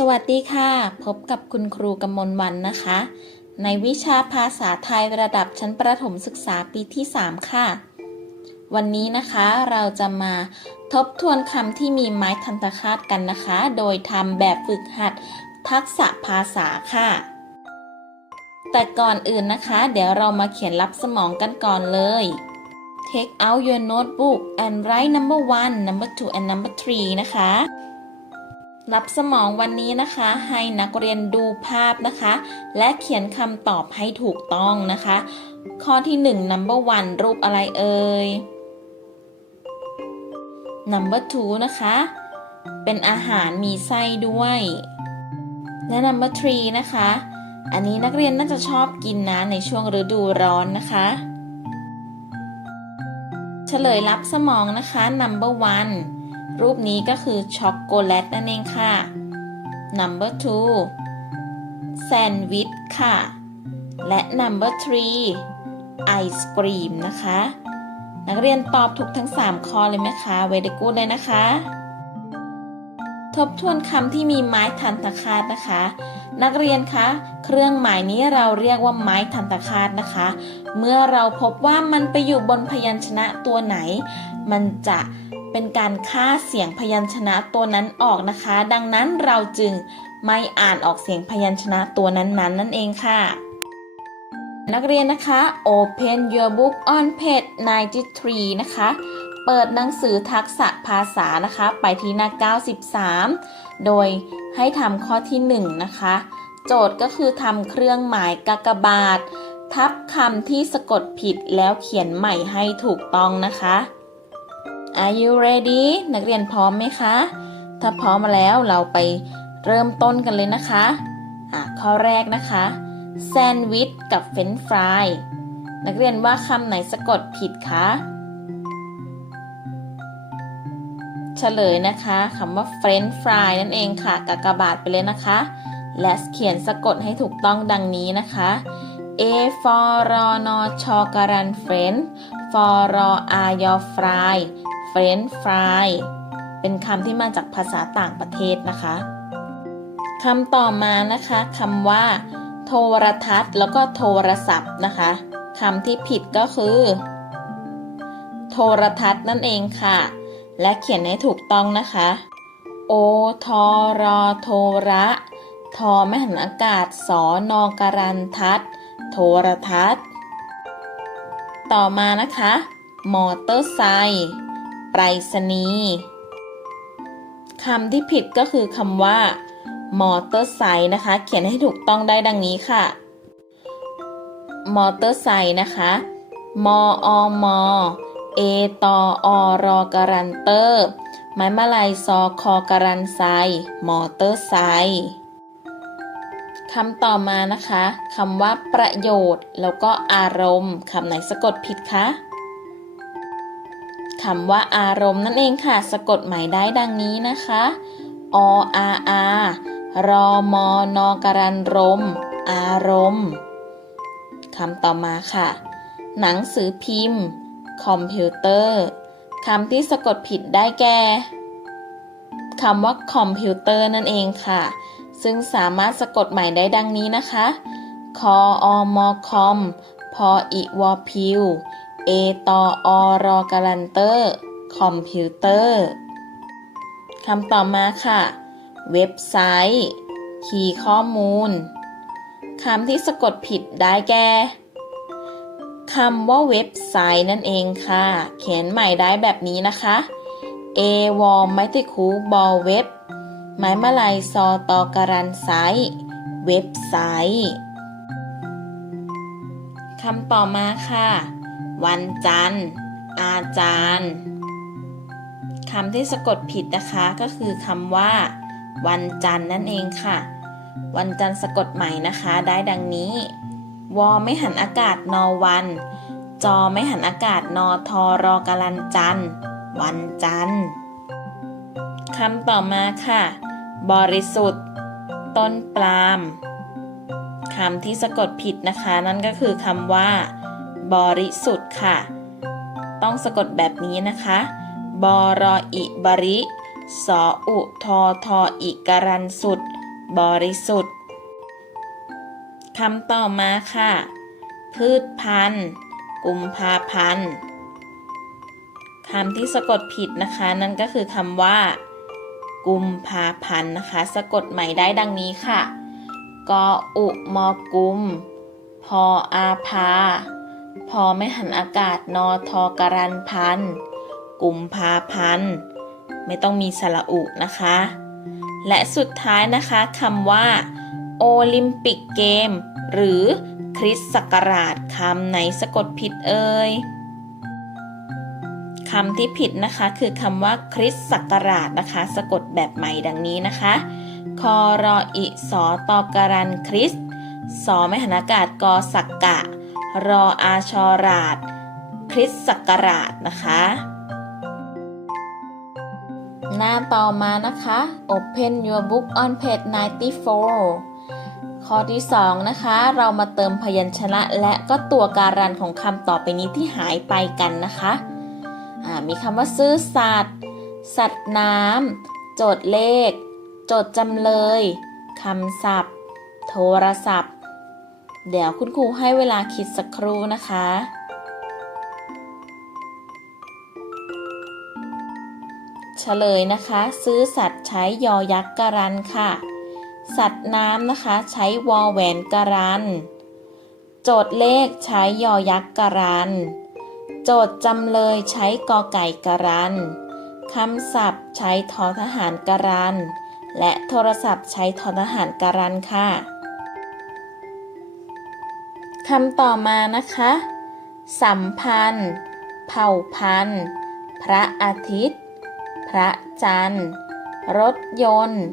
สวัสดีค่ะ พบกับคุณครูกำมลวันนะคะ ในวิชาภาษาไทยระดับชั้นประถมศึกษาปีที่ 3 ค่ะ วันนี้นะคะเราจะมาทบทวนคำที่มีไม้ทันตคาตกันนะคะ โดยทำแบบฝึกหัดทักษะภาษาค่ะ แต่ก่อนอื่นนะคะ เดี๋ยวเรามาเขียนรับสมองกันก่อนเลย Take out your notebook and write number one number two and number three นะคะ รับสมองวันนี้นะคะ ให้นักเรียนดูภาพนะคะ และเขียนคำตอบให้ถูกต้องนะคะ ข้อที่1 number one รูปอะไรเอ่ย number two นะคะ เป็นอาหารมีไส้ด้วย และ number three นะคะ อันนี้นักเรียนน่าจะชอบกินนะในช่วงฤดูร้อนนะคะเฉลยรับสมองนะคะ number one รูปนี้ก็คือช็อกโกแลตนั่นเองค่ะ number two แซนด์วิชค่ะ และ number three ไอศกรีมนะคะ นักเรียนตอบถูกทั้ง 3 ข้อเลยไหมคะเวดกูดเลยนะคะ ทบทวนคำที่มีไม้ทันตคาตนะคะ นักเรียนคะ เครื่องหมายนี้เราเรียกว่าไม้ทันตคาตนะคะ เมื่อเราพบว่ามันไปอยู่บนพยัญชนะตัวไหน มันจะ เป็นการฆ่าเสียงพยัญชนะตัวนั้นออกนะคะ ดังนั้นเราจึงไม่อ่านออกเสียงพยัญชนะตัวนั้นๆนั่นเองค่ะ นักเรียนนะคะ Open your book on page 93 นะคะ เปิดหนังสือทักษะภาษานะคะ ไปที่หน้า 93 โดยให้ทำข้อที่ 1 นะคะ โจทย์ก็คือทำเครื่องหมายกากบาท ทับคำที่สะกดผิดแล้วเขียนใหม่ให้ถูกต้องนะคะ Are you ready นักเรียนพร้อมไหมคะ ถ้าพร้อมมาแล้วเราไปเริ่มต้นกันเลยนะคะะข้อแรกนะคะ แซนด์วิชกับเฟรนช์ฟราย นักเรียนว่าคำไหนสะกดผิดคะเฉลยนะคะคำว่าเฟรนช์ฟรายนั่นเองค่ะกากบาทไปเลยนะคะ และเขียนสะกดให้ถูกต้องดังนี้นะคะ A for รอนอชอการันเฟรน for รออายอฟรายเฟรนฟรายเป็นคำที่มาจากภาษาต่างประเทศนะคะคำต่อมานะคะคำว่า โทรทัศน์ แล้วก็โทรศัพท์นะคะคำที่ผิดก็คือ โทรทัศน์นั่นเองค่ะ และเขียนให้ถูกต้องนะคะ โอทอรอโทระทอไม่หันอากาศสอนอการันทัศน์โทรทัศน์ ต่อมานะคะ มอเตอร์ไซค์ไปรษณีย์คำที่ผิดก็คือคำว่า มอเตอร์ไซค์นะคะ เขียนให้ถูกต้องได้ดังนี้ค่ะ มอเตอร์ไซค์นะคะ มออมอเอตออรอการันเตอร์ ไม้มาลายซอคอการันไซ มอเตอร์ไซค์ คำต่อมานะคะคำว่าประโยชน์ แล้วก็อารมณ์คำไหนสะกดผิดคะคำว่าอารมณ์นั่นเองค่ะ สะกดหมายได้ดังนี้นะคะ ออาอารอมอนอการันรม อารมณ์คำต่อมาค่ะ หนังสือพิมพ์ คอมพิวเตอร์คำที่สะกดผิดได้แก่คำว่าคอมพิวเตอร์นั่นเองค่ะ ซึ่งสามารถสะกดใหม่ได้ดังนี้นะคะ คออมอคอม พออิวอพิว เอตออรอการันเตอร์ คอมพิวเตอร์ คำต่อมาค่ะ เว็บไซต์ คีย์ข้อมูล คำที่สะกดผิดได้แก่คำว่าเว็บไซต์นั่นเองค่ะ เขียนใหม่ได้แบบนี้นะคะ A วอลไมติคูบอลเว็บ ไม้มาลายซอตอการันไซต์เว็บไซต์คำต่อมาค่ะ วันจันทร์ อาจารย์คำที่สะกดผิดนะคะก็คือคำว่า วันจันทร์นั่นเองค่ะ วันจันทร์สะกดใหม่นะคะได้ดังนี้ วอไม่หันอากาศนอวัน จอไม่หันอากาศนอทอรอกาลันจันทร์วันจันทร์ คำต่อมาค่ะ บริสุทธิ์ ต้นปลาล์มคำที่สะกดผิดนะคะ นั่นก็คือคำว่า บริสุทธิ์ค่ะ ต้องสะกดแบบนี้นะคะ บรออิบริสออุทอทออิการันสุด บริสุทธิ์คำต่อมาค่ะ พืชพันธุ์กุมภาพันธ์คำที่สะกดผิดนะคะ นั่นก็คือคำว่า กุมภาพันธ์นะคะ สะกดใหม่ได้ดังนี้ค่ะ กออุมอกุม พออาภา พอไม่หันอากาศนอทอกรันพันกุมภาพันธ์ไม่ต้องมีสระอุนะคะ และสุดท้ายนะคะคำว่า โอลิมปิกเกม หรือคริสต์ศักราชคำไหนสะกดผิดเอ่ย คำที่ผิดนะคะคือคำว่าคริสต์ศักราชนะคะ สะกดแบบใหม่ดังนี้นะคะคอรออิสอตอการันคริสต์สอไม่หันอากาศกอสักกะ รออาชอราช คริสต์ศักราชนะคะ หน้าต่อมานะคะ Open your book on page 94ข้อที่ 2 นะคะ เรามาเติมพยัญชนะและก็ตัวการันของคำต่อไปนี้ที่หายไปกันนะคะ มีคำว่าซื้อสัตว์สัตว์น้ำโจทย์เลข โจทย์จำเลยคำศัพท์ โทรศัพท์ เดี๋ยวคุณครูให้เวลาคิดสักครู่นะคะ เฉลยนะคะ ซื้อสัตว์ใช้ยอยักษ์กรันค่ะ สัตว์น้ำนะคะใช้วอแหวนกรัน โจทย์เลขใช้ยอยักษ์กรัน โจทย์จำเลยใช้กอไก่กรันคำศัพท์ใช้ทอทหารกรัน และโทรศัพท์ใช้ทอทหารกรันค่ะคำต่อมานะคะ สัมพันธ์ เผ่าพันธ์ พระอาทิตย์ พระจันทร์ รถยนต์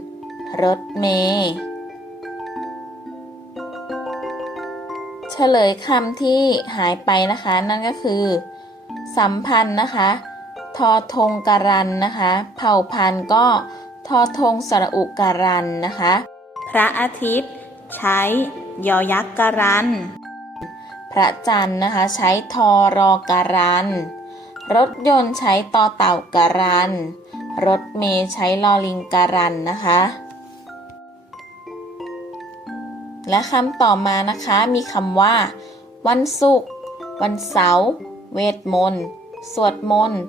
รถเมล์เฉลยคำที่หายไปนะคะ นั่นก็คือ สัมพันธ์นะคะ ทอทงการันนะคะ เผ่าพันธุ์ก็ทอทงสระอุการันนะคะ พระอาทิตย์ ใช้ยอยักษ์การัน พระจันทร์นะคะใช้ทอรอการัน รถยนต์ใช้ต่อเต่าการัน รถเมล์ใช้ลอลิงการันนะคะ และคำต่อมานะคะมีคำว่า วันศุกร์วันเสาร์ เวทมนต์ สวดมนต์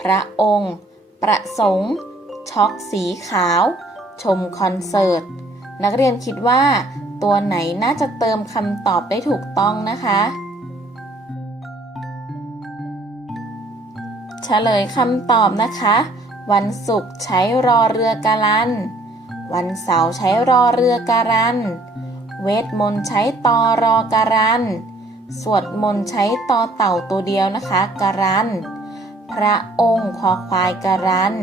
พระองค์ ประสงค์ ช็อกสีขาว ชมคอนเสิร์ต นักเรียนคิดว่า ตัวไหนน่าจะเติมคำตอบได้ถูกต้องนะคะเฉลยคำตอบนะคะ วันศุกร์ใช้รอเรือการัน วันเสาร์ใช้รอเรือการัน เวทมนต์ใช้ตอรอการัน สวดมนต์ใช้ตอเต่าตัวเดียวนะคะการัน พระองค์คอควายการัน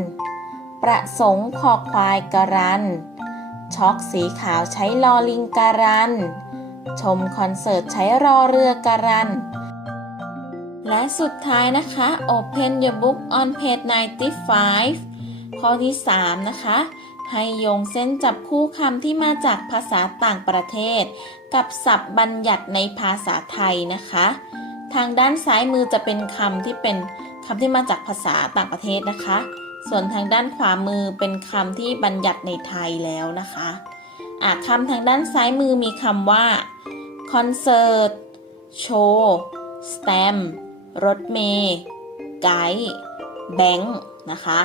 ประสงค์คอควายการัน ช็อกสีขาวใช้ลอลิงการัน ชมคอนเสิร์ตใช้รอเรือการัน และสุดท้ายนะคะ Open your book on page 95 ข้อที่ 3 นะคะให้โยงเส้นจับคู่คำที่มาจากภาษาต่างประเทศ กับศัพท์บัญญัติในภาษาไทยนะคะ ทางด้านซ้ายมือจะเป็นคำที่เป็นคำที่มาจากภาษาต่างประเทศนะคะ ส่วนทางด้านขวามือเป็นคำที่บัญญัติในไทยแล้วนะคะอะคำทางด้านซ้ายมือมีคำว่าคอนเสิร์ตโชว์สแตมรถเมย์ไกด์แบงค์นะคะ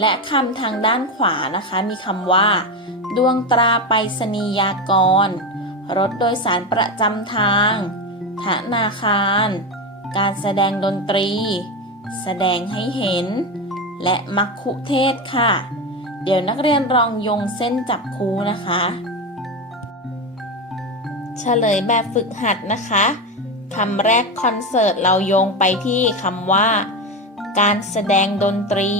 และคำทางด้านขวานะคะ มีคำว่า ดวงตราไปรษณียากร รถโดยสารประจำทางธนาคาร การแสดงดนตรี แสดงให้เห็น และมัคคุเทศค่ะ เดี๋ยวนักเรียนลองยงเส้นจับคูนะคะเฉลยแบบฝึกหัดนะคะคำแรกคอนเสิร์ตเราโยงไปที่คำว่า การแสดงดนตรี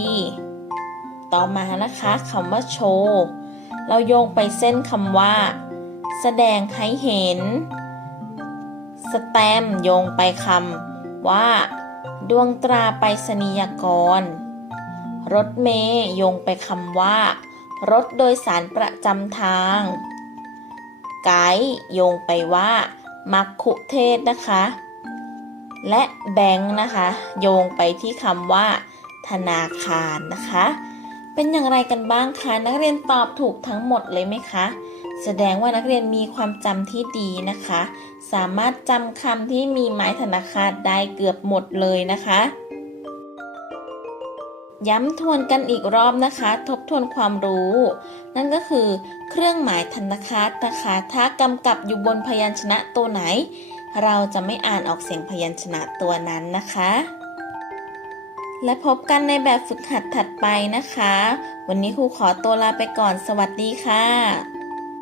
ต่อมานะคะคำว่าโชว์ เราโยงไปเส้นคำว่า แสดงให้เห็น สแตมโยงไปคำว่า ดวงตราไปรษณียากร รถเมย์โยงไปคำว่า รถโดยสารประจำทาง ไกด์โยงไปว่า มักคุเทศนะคะ และแบงค์นะคะ โยงไปที่คำว่า ธนาคารนะคะ เป็นอย่างไรกันบ้างคะ นักเรียนตอบถูกทั้งหมดเลยไหมคะ แสดงว่านักเรียนมีความจำที่ดีนะคะ สามารถจำคำที่มีไม้ธนาคารได้เกือบหมดเลยนะคะ ย้ำทวนกันอีกรอบนะคะ ทบทวนความรู้ นั่นก็คือ เครื่องหมายธนคารนะคะ ถ้ากำกับอยู่บนพยัญชนะตัวไหน เราจะไม่อ่านออกเสียงพยัญชนะตัวนั้นนะคะ และพบกันในแบบฝึกหัดถัดไปนะคะ วันนี้ครูขอตัวลาไปก่อน สวัสดีค่ะ